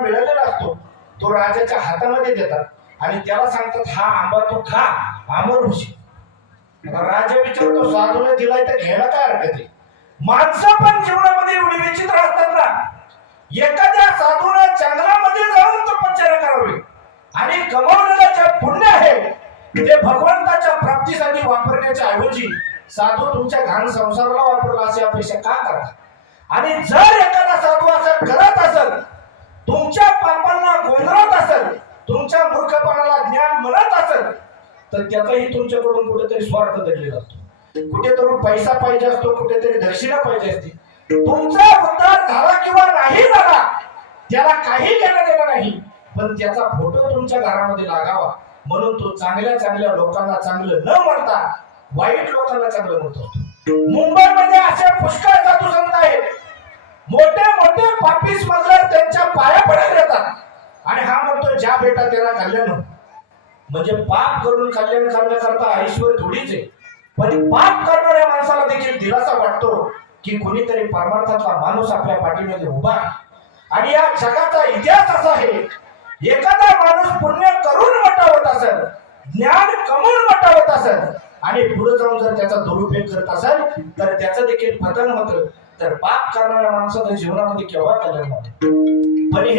मिळालेला असतो तो राजाच्या हातामध्ये देतात. आणि त्याला सांगतात हा आंबा तू खा आंबर होशील राजा विचारतो साधूने दिलाय तर घ्यायला काय हरकत आहे? माणसं पण जीवनामध्ये एवढी विचित्र असतात ना एखाद्या साधूने जंगलामध्ये जाऊन तपश्चर्या करावी. आणि कमावलेला जे पुण्य आहे ते भगवंताच्या प्राप्तीसाठी वापरण्याच्या ऐवजी साधू तुमच्या घाण संसाराला वापरला अशी अपेक्षा का करा आणि जर एखादा साधू असं करत असेल तुमच्या पापांना गोंधळत असेल तुमच्या मूर्खपणाला ज्ञान म्हणत असेल तर त्याचाही तुमच्याकडून कुठेतरी स्वार्थ दडलेला असतो. कुठेतरी पैसा पाहिजे असतो कुठेतरी दक्षिणा पाहिजे असते. तुमचा उद्धार झाला किंवा नाही झाला त्याला काही घेणं देणं नाही पण त्याचा फोटो तुमच्या घरामध्ये लागावा. म्हणून तो चांगल्या चांगल्या लोकांना चांगलं न म्हणता वाईट लोकांना चांगलं म्हणतो. मुंबईमध्ये अशा पुष्कळ पाया पडायला येतात आणि हा म्हणतो ज्या बेटा त्याला कल्याण म्हणजे पाप करून कल्याण करण्याकरता ईश्वर थोडीच आहे पण पाप करणाऱ्या माणसाला देखील दिलासा वाटतो की कुणीतरी परमार्थातला माणूस आपल्या पाठीमध्ये उभा आणि या जगाचा इतिहास असा आहे एखादा माणूस पुण्य करून वटावत असेल ज्ञान कमवून वटावत असेल आणि पुढे जाऊन जर त्याचा दुरुपयोग करत असेल तर त्याचं देखील पतन होतं. तर पाप करणाऱ्या माणसाचं जीवनामध्ये केव्हा कल्याण होतं? पण हे